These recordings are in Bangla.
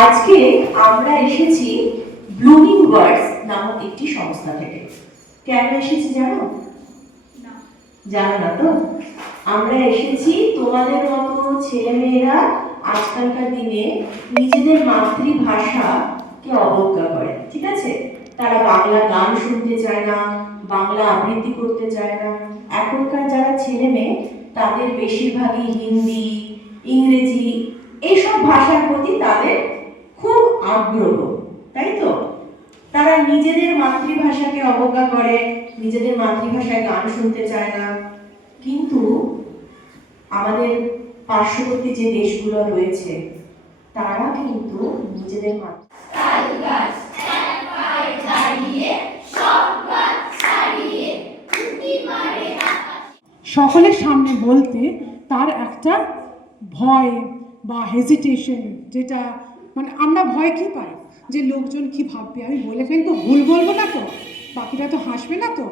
আজকে আমরা এসেছি ব্লুমিং ওয়ার্ডস নামক একটি সংস্থা থেকে। কেন এসেছি জানো? জানো না তো? আমরা এসেছি তোমাদের মতো ছেলেমেয়েরা আজকালকার দিনে নিজেদের মাতৃভাষাকে অবজ্ঞা করে, ঠিক আছে? তারা বাংলা গান শুনতে চায় না, বাংলা আবৃত্তি করতে চায় না। এখনকার যারা ছেলে মেয়ে তাদের বেশিরভাগই হিন্দি, ইংরেজি এইসব ভাষার প্রতি তাদের খুব আগ্রহ, তাই তো? তারা নিজেদের মাতৃভাষাকে অবজ্ঞা করে, নিজেদের মাতৃভাষায় গান শুনতে চায় না। কিন্তু আমাদের পার্শ্ববর্তী যে দেশগুলো রয়েছে তারা কিন্তু নিজেদের সকলের সামনে বলতে তার একটা ভয় বা হেজিটেশন, যেটা মানে আমরা ভয় কি পাই যে লোকজন কি ভাববে, আমি বলে ফেলবো, ভুল বলবো না তো, বাকিরা তো হাসবে না তো,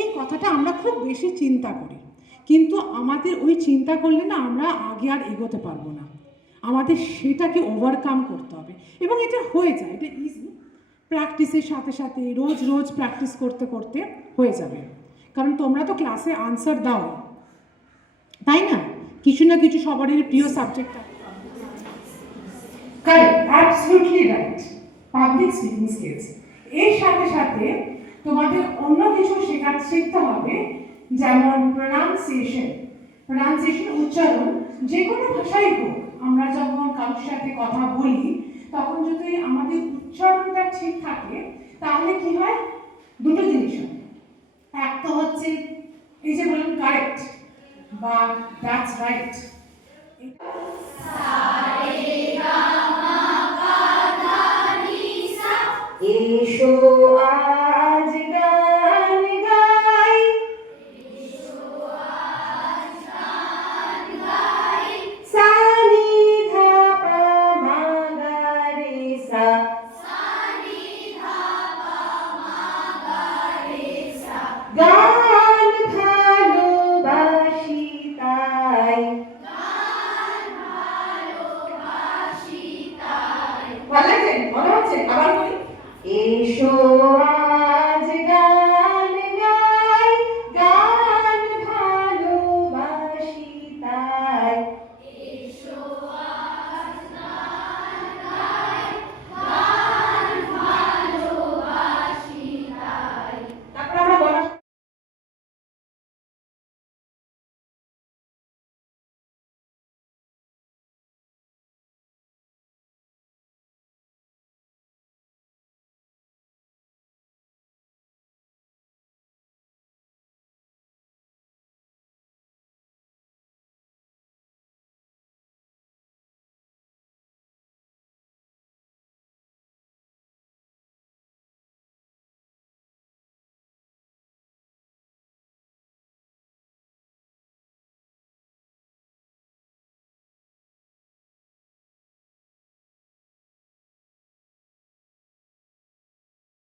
এই কথাটা আমরা খুব বেশি চিন্তা করি। কিন্তু আমাদের ওই চিন্তা করলে না আমরা আগে আর এগোতে পারবো না, আমাদের সেটাকে ওভারকাম করতে হবে। এবং এটা হয়ে যায়, এটা ইজি, প্র্যাকটিসের সাথে সাথে রোজ রোজ প্র্যাকটিস করতে করতে হয়ে যাবে। কারণ তোমরা তো ক্লাসে আনসার দাও, তাই না? কিছু না কিছু সবারই প্রিয় সাবজেক্ট আছে। Correct, absolutely right, public speaking skills. এর সাথে সাথে তোমাদের অন্য কিছু শিখতে হবে, যেমন প্রনাউন্সিয়েশন, উচ্চারণ। যে কোনো ভাষাই হোক, আমরা যখন কারোর সাথে কথা বলি তখন যদি আমাদের উচ্চারণটা ঠিক থাকে তাহলে কি হয়, দুটো জিনিস হয়। এক তো হচ্ছে এই যে বললাম কারেক্ট বা দ্যাটস রাইট, এসো আজ গান গাই, সা নি ধা পা মা গা রে সা, গান